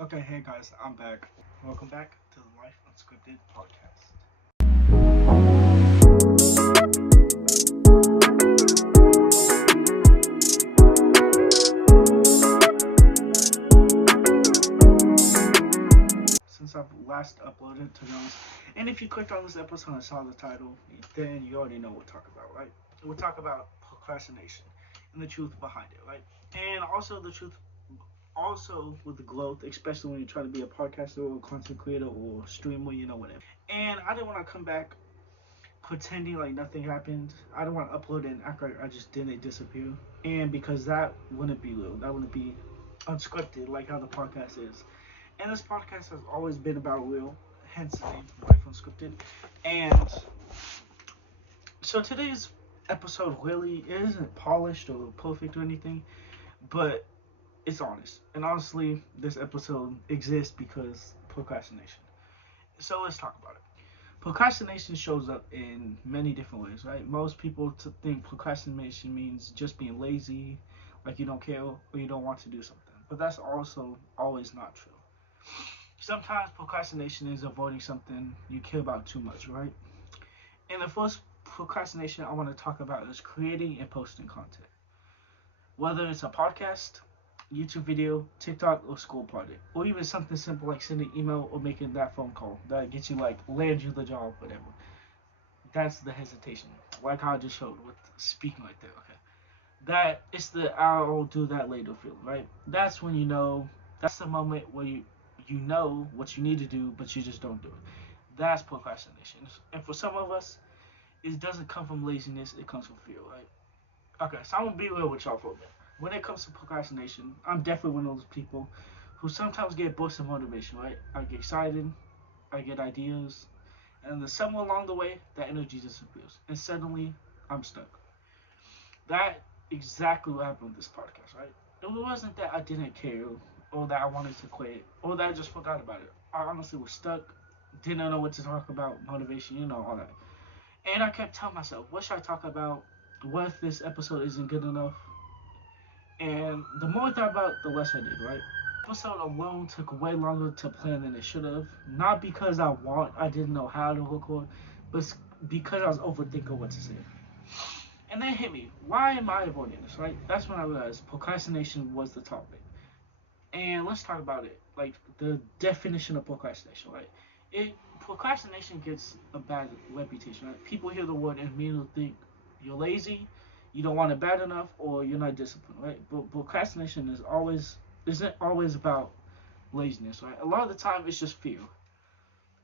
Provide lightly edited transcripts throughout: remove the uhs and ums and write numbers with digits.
Okay, hey guys, I'm back. Welcome back to the Life Unscripted podcast. Since I've last uploaded, to be honest, and if you clicked on this episode and saw the title, then you already know what we're talking about, right? We'll talk about procrastination and the truth behind it, right? And also the truth, also with the growth, especially when you try to be a podcaster or a content creator or streamer, whatever. And I didn't want to come back pretending like nothing happened. I don't want to upload it and act like I just didn't disappear. And because that wouldn't be real. That wouldn't be unscripted like how the podcast is. And this podcast has always been about real, hence the name Life Unscripted. And so today's episode really isn't polished or perfect or anything, but it's honest. And honestly, this episode exists because procrastination. So let's talk about it. Procrastination shows up in many different ways, right? Most people think procrastination means just being lazy, like you don't care or you don't want to do something. But that's also always not true. Sometimes procrastination is avoiding something you care about too much, right? And the first procrastination I want to talk about is creating and posting content. Whether it's a podcast, YouTube video, TikTok, or school project, or even something simple like sending email or making that phone call that gets you like land you the job, whatever. That's the hesitation, like how I just showed with speaking right there. Okay, that it's the I'll do that later feeling, right? That's when you know. That's the moment where you know what you need to do, but you just don't do it. That's procrastination. And for some of us, it doesn't come from laziness; it comes from fear, right? Okay, so I'm gonna be real with y'all for a bit. When it comes to procrastination, I'm definitely one of those people who sometimes get bursts of motivation, right? I get excited, I get ideas, and then somewhere along the way, that energy disappears, and suddenly I'm stuck. That exactly what happened with this podcast, right? It wasn't that I didn't care, or that I wanted to quit, or that I just forgot about it. I honestly was stuck, didn't know what to talk about, motivation, all that. And I kept telling myself, what should I talk about? What if this episode isn't good enough? And the more I thought about it, the less I did, right? The episode alone took way longer to plan than it should have. Not because I didn't know how to record, but because I was overthinking what to say. And that hit me. Why am I avoiding this, right? That's when I realized procrastination was the topic. And let's talk about it. Like the definition of procrastination, right? It Procrastination gets a bad reputation, right? People hear the word and immediately think you're lazy, you don't want it bad enough, or you're not disciplined, right? But procrastination isn't always about laziness, right? A lot of the time it's just fear.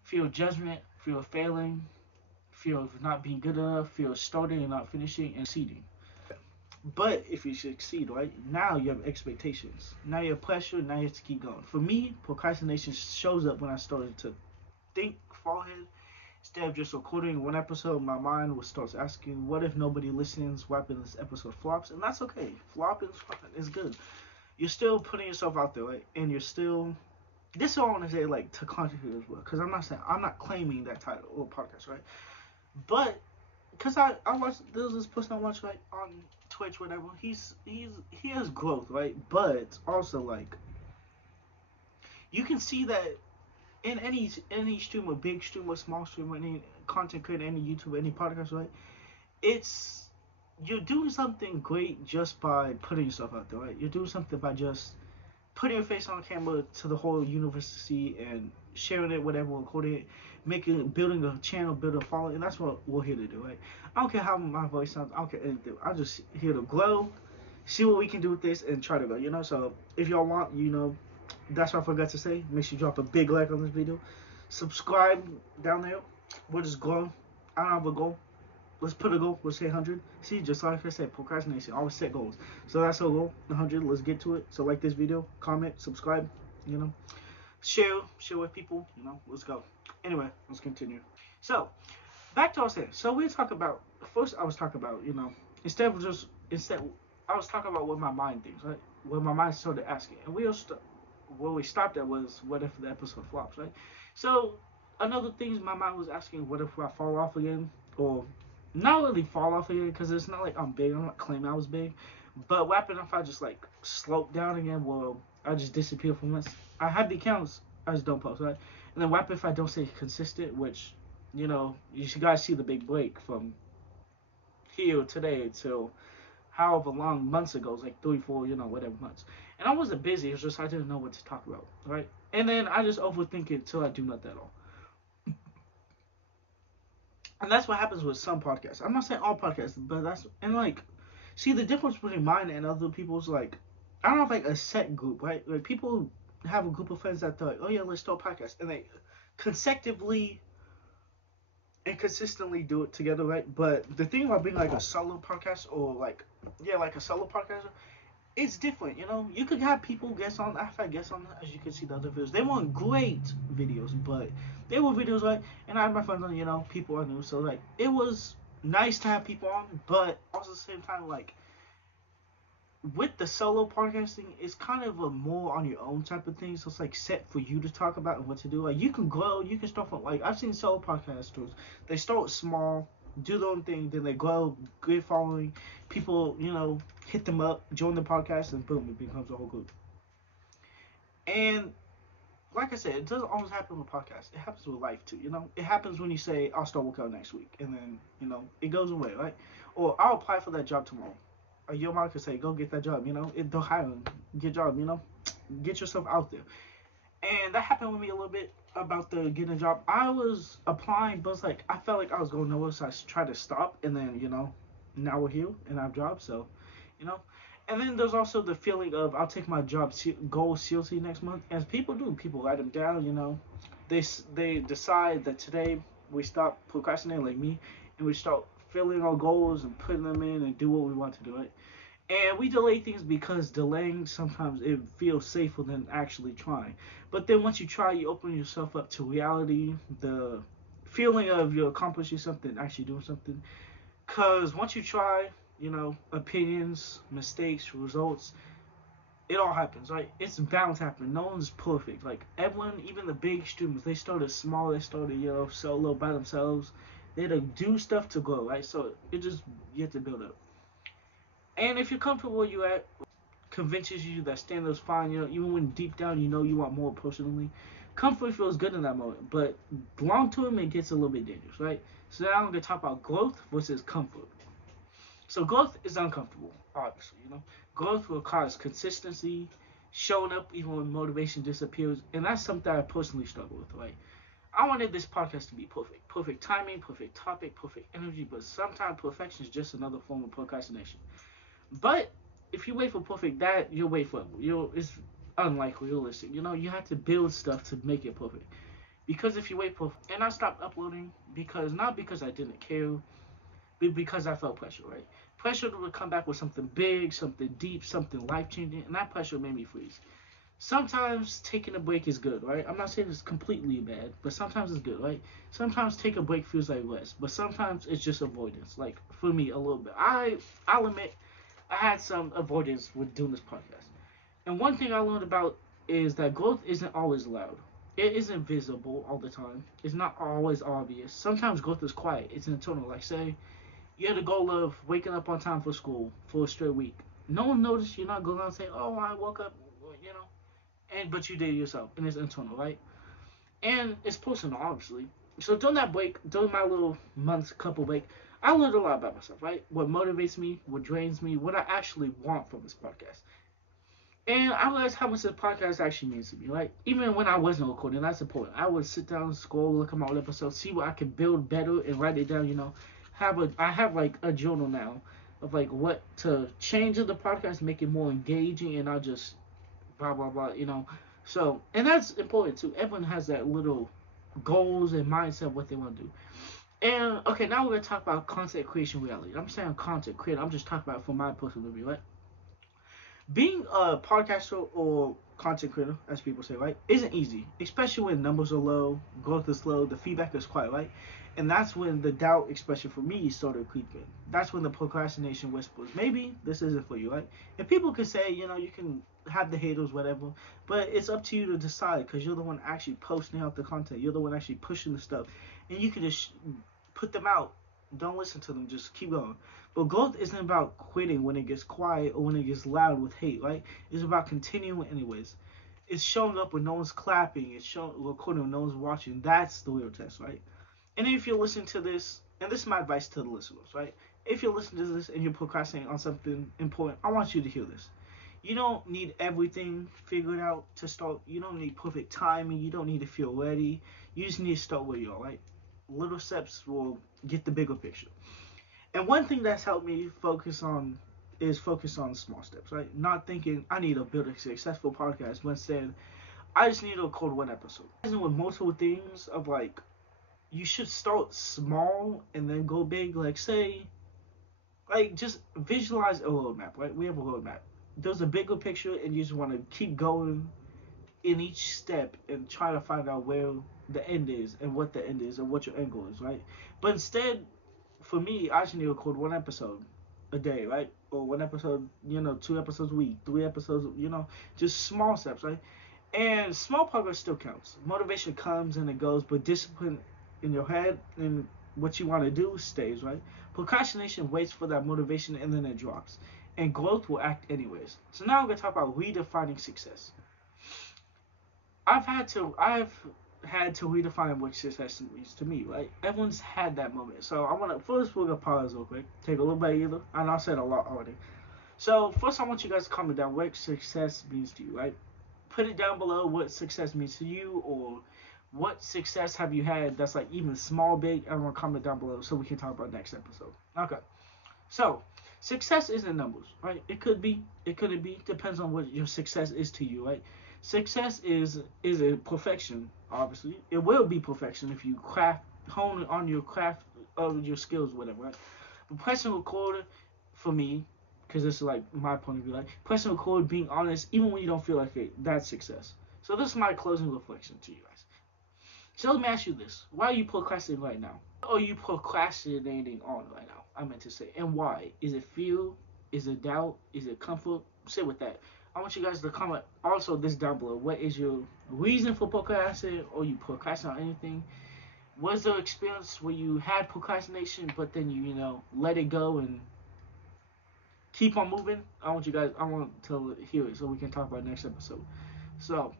Fear of judgment, fear of failing, fear of not being good enough, fear of starting and not finishing and succeeding. But if you succeed, right, now you have expectations. Now you have pressure, now you have to keep going. For me, procrastination shows up when I started to think far ahead. Instead of just recording one episode, my mind will start asking, what if nobody listens? What if this episode flops? And that's okay. Flopping is fine. It's good. You're still putting yourself out there, right? And you're still. This is all I want to say, like, to content as well. Because I'm not claiming that title or podcast, right? But because I watched there's this person I watch like on Twitch whatever he has growth, right, but also like you can see that in any streamer, big streamer, small streamer, any content creator, any YouTuber, any podcast, right, it's you're doing something great just by putting yourself out there, right? You're doing something by just putting your face on camera to the whole universe to see and sharing it, whatever, recording it, building a channel, building a following, and that's what we're here to do, right? I don't care how my voice sounds, I don't care anything. I'm just here to grow, see what we can do with this, and try to go. So if y'all want, that's what I forgot to say. Make sure you drop a big like on this video. Subscribe down there. We'll just grow. I don't have a goal. Let's put a goal. Let's say 100. See, just like I said, procrastination. Always set goals. So that's our goal, 100. Let's get to it. So like this video, comment, subscribe, share with people, let's go. Anyway, let's continue. So, back to what I was saying. So we talk about, first I was talking about, instead, I was talking about what my mind thinks, right? What my mind started asking. And where we stopped at was, what if the episode flops, right? So, another thing my mind was asking, what if I fall off again? Or not really fall off again, because it's not like I'm big. I'm not claiming I was big. But what happened if I just like slope down again? Well, I just disappear for months. I have the accounts, I just don't post, right? And then what if I don't stay consistent, which, you guys see the big break from here today till however long months ago, it's like 3, 4, whatever months. And I wasn't busy, it's just I didn't know what to talk about, right? And then I just overthink it till I do nothing at all. And that's what happens with some podcasts. I'm not saying all podcasts, but and like, see the difference between mine and other people's, like, I don't have like a set group, right? Like people have a group of friends that they're like, oh yeah, let's start a podcast, and they consecutively and consistently do it together, right? But the thing about being like a solo podcast or like, yeah, like a solo podcast, it's different, You could have people guest on. I've had guests on, as you can see the other videos. They weren't great videos, but they were videos, right? And I had my friends on, people I knew, so like it was nice to have people on, but also at the same time, like with the solo podcasting, it's kind of a more on your own type of thing. So it's like set for you to talk about and what to do. Like you can grow, you can start from, like I've seen solo podcasters. They start small, do their own thing, then they grow, good following. People, hit them up, join the podcast, and boom, it becomes a whole group. And like I said, it doesn't always happen with podcasts. It happens with life too. It happens when you say I'll start working out next week, and then it goes away, right? Or I'll apply for that job tomorrow. Or your mom could say, go get that job. They'll hire them. Get a job. Get yourself out there. And that happened with me a little bit about the getting a job. I was applying, but it's like I felt like I was going nowhere, so I tried to stop, and then now we're here and I have jobs, so you know. And then there's also the feeling of I'll take my job goal seriously next month, as people do. People write them down, They decide that today we stop procrastinating like me, and we start filling our goals and putting them in and do what we want to do it. And we delay things because delaying sometimes it feels safer than actually trying. But then once you try, you open yourself up to reality, the feeling of you accomplishing something, actually doing something. Because once you try, opinions, mistakes, results, it all happens, right? It's bound to happen. No one's perfect. Like everyone, even the big students, they started small. They started, solo by themselves. They had to do stuff to grow, right? So it just you have to build up. And if you're comfortable where you're at, convinces you that standards fine, even when deep down you know you want more personally, comfort feels good in that moment. But long term, it gets a little bit dangerous, right? So now I'm going to talk about growth versus comfort. So growth is uncomfortable, obviously, Growth requires consistency, showing up even when motivation disappears, and that's something I personally struggle with, right? I wanted this podcast to be perfect. Perfect timing, perfect topic, perfect energy, but sometimes perfection is just another form of procrastination. But if you wait for perfect, that you'll wait forever. It's unlikely, realistic. You have to build stuff to make it perfect. Because if you wait for, and I stopped uploading because not because I didn't care, but because I felt pressure, right? Pressure to come back with something big, something deep, something life changing, and that pressure made me freeze. Sometimes taking a break is good, right? I'm not saying it's completely bad, but sometimes it's good, right? Sometimes take a break feels like rest, but sometimes it's just avoidance. Like for me, a little bit. I'll admit I had some avoidance with doing this podcast. And one thing I learned about is that growth isn't always loud. It isn't visible all the time. It's not always obvious. Sometimes growth is quiet. It's internal. Like say you had a goal of waking up on time for school for a straight week. No one noticed. You're not going around saying, "Oh, I woke up," and but you did it yourself, and it's internal, right? And it's personal, obviously. So during that break, during my little month, couple break, I learned a lot about myself, right? What motivates me, what drains me, what I actually want from this podcast. And I realized how much this podcast actually means to me. Like, even when I wasn't recording, that's important. I would sit down, scroll, look at my old episodes, see what I can build better and write it down, I have like a journal now of like what to change in the podcast, make it more engaging, and not just blah blah blah. So, and that's important too. Everyone has that little goals and mindset of what they want to do. And okay, now we're gonna talk about content creation reality. I'm saying content creator. I'm just talking about it from my personal view, right? Being a podcaster or content creator, as people say, right, isn't easy, especially when numbers are low, growth is slow, the feedback is quiet, right? And that's when the doubt expression for me started creeping. That's when the procrastination whispers, maybe this isn't for you, right? And people can say, you can have the haters, whatever, but it's up to you to decide because you're the one actually posting out the content. You're the one actually pushing the stuff. And you can just put them out Don't listen to them. Just keep going. But growth isn't about quitting when it gets quiet or when it gets loud with hate, right? It's about continuing anyways. It's showing up when no one's clapping. It's showing recording when no one's watching. That's the real test, right? And if you're listening to this, and this is my advice to the listeners, right? If you're listening to this and you're procrastinating on something important, I want you to hear this. You don't need everything figured out to start. You don't need perfect timing. You don't need to feel ready. You just need to start where you are, right? Little steps will get the bigger picture. And one thing that's helped me focus on small steps, right? Not thinking I need to build a successful podcast, but instead I just need to record one episode. With multiple things of like you should start small and then go big. Like say, like just visualize a roadmap, right? We have a roadmap. There's a bigger picture, and you just want to keep going in each step and try to find out where the end is and what the end is and what your end goal is, right? But instead, for me, I just need to record one episode a day, right? Or one episode, 2 episodes a week, 3 episodes, just small steps, right? And small progress still counts. Motivation comes and it goes, but discipline in your head and what you want to do stays, right? Procrastination waits for that motivation and then it drops. And growth will act anyways. So now I'm going to talk about redefining success. I've had to redefine what success means to me, right? Everyone's had that moment. So I want to first we're gonna pause real quick, take a little bit either. I know I said a lot already. So first I want you guys to comment down what success means to you, right? Put it down below what success means to you, or what success have you had that's like even small, big. Everyone comment down below so we can talk about next episode. Okay. So success isn't numbers, right? It could be, it couldn't be. Depends on what your success is to you, right? Success is a perfection. Obviously, it will be perfection if you hone on your craft of your skills, whatever. Right? But pressing record for me, because this is like my point of view, like pressing record, being honest, even when you don't feel like it, that's success. So this is my closing reflection to you guys. So let me ask you this: why are you procrastinating right now? What are you procrastinating on right now? I meant to say, and why? Is it fear? Is it doubt? Is it comfort? Sit with that. I want you guys to comment also this down below. What is your reason for procrastinating, or you procrastinate on anything? Was there experience where you had procrastination, but then you let it go and keep on moving? I want to hear it so we can talk about next episode. So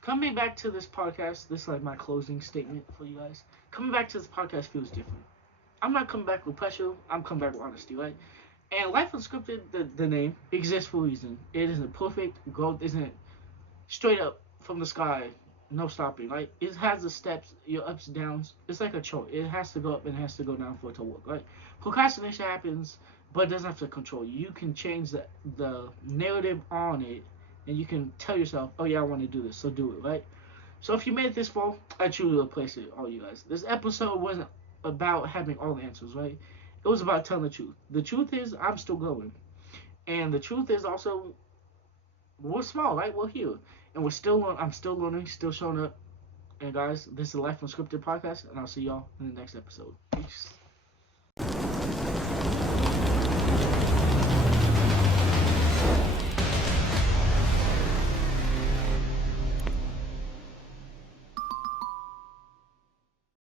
coming back to this podcast, this is like my closing statement for you guys. Coming back to this podcast feels different. I'm not coming back with pressure. I'm coming back with honesty, right? And Life Unscripted, the name, exists for a reason. It isn't perfect. Growth isn't straight up from the sky, no stopping. Right? It has the steps, your ups and downs. It's like a chart. It has to go up and it has to go down for it to work. Right? Procrastination happens, but it doesn't have to control you. You can change the narrative on it, and you can tell yourself, oh yeah, I want to do this, so do it. Right? So if you made it this far, I truly appreciate all you guys. This episode wasn't about having all the answers, right? It was about telling the truth. The truth is, I'm still going. And the truth is also, we're small, right? We're here. And I'm still learning, still showing up. And guys, this is the Life Unscripted podcast, and I'll see y'all in the next episode. Peace.